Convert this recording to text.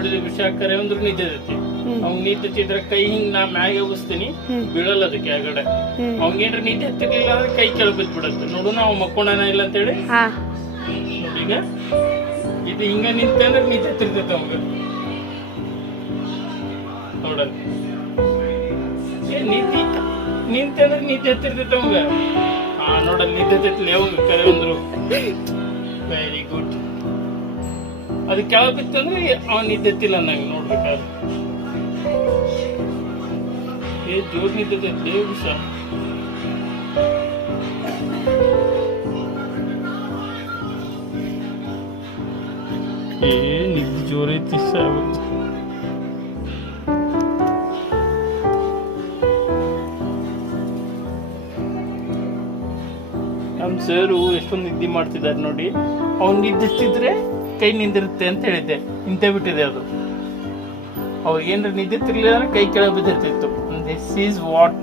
ನೋಡಿದ್ರೆ ವಿಷ ಕರೆ ಅಂದ್ರೆ ನಿಂತೈತಿ. ಅವ್ನ್ ನಿಂತಿದ್ರೆ ಕೈ ಹಿಂಗ್ ನಾ ಮ್ಯಾಗೆ ಹೋಗಿಸ್ತೀನಿ, ಬೀಳಲ್ಲ ಅದಕ್ಕೆ ಕೆಳಗಡೆ. ಅವ್ನಿಗೇನ್ರ ನಿಂತ ಹತ್ತಿರ್ಲಿಲ್ಲ ಅಂದ್ರೆ ಕೈ ಕೆಳಗೆ ಬಿದ್ದು ಬಿಡುತ್ತೆ. ನೋಡು ನಾವು ಮಕ್ಕೊಂಡನ ಇಲ್ಲ ಅಂತೇಳಿ. ನೋಡೀಗ ಇದು ಹಿಂಗ ನಿಂತ ಅಂದ್ರೆ ನಿಂತ ಹತ್ತಿರ್ತೈತೆ ಅವಂಗ. ನೋಡಲ್ ನಿಂತಂದ್ರೆ ನಿಂತ ಹತ್ತಿರ್ತೈತೆ ಅವಂಗ. ನೋಡಲ್ ನಿಂತ ಹತ್ತಿರ್ಲಿ ಅವಂಗ ಕರೆ ಅಂದ್ರು. Very good. ಅದು ಕೆಳಗೆ ಬಿತ್ತಂದ್ರೆ ಅವನ್ ನಿದ್ದೆತ್ತಿಲ್ಲ ನಂಗೆ ನೋಡ್ಬೇಕಾದ್ರೆ. ಜೋರ್ ನಿದ್ದೈತಿ ವಿಷ. ನಿದ್ದೆ ಜೋರೈತಿ ಸಾಗುತ್ತೆ. ನಮ್ ಸರು ಎಷ್ಟೊಂದು ನಿದ್ದೆ ಮಾಡ್ತಿದ್ದಾರೆ ನೋಡಿ. ಅವ್ನು ನಿದ್ದೆತ್ತಿದ್ರೆ ಕೈ ನಿಂದಿರುತ್ತೆ ಅಂತ ಹೇಳಿದ್ದೆ, ನಿಂತೇ ಬಿಟ್ಟಿದೆ ಅದು. ಅವ್ರಿಗೆ ಏನಾರ ನಿದ್ದೆ ತಿರ್ಲಿಲ್ಲ ಅಂದ್ರೆ ಕೈ ಕೆಳಗೆ ಬಿದ್ದಿರ್ತಿತ್ತು. This is what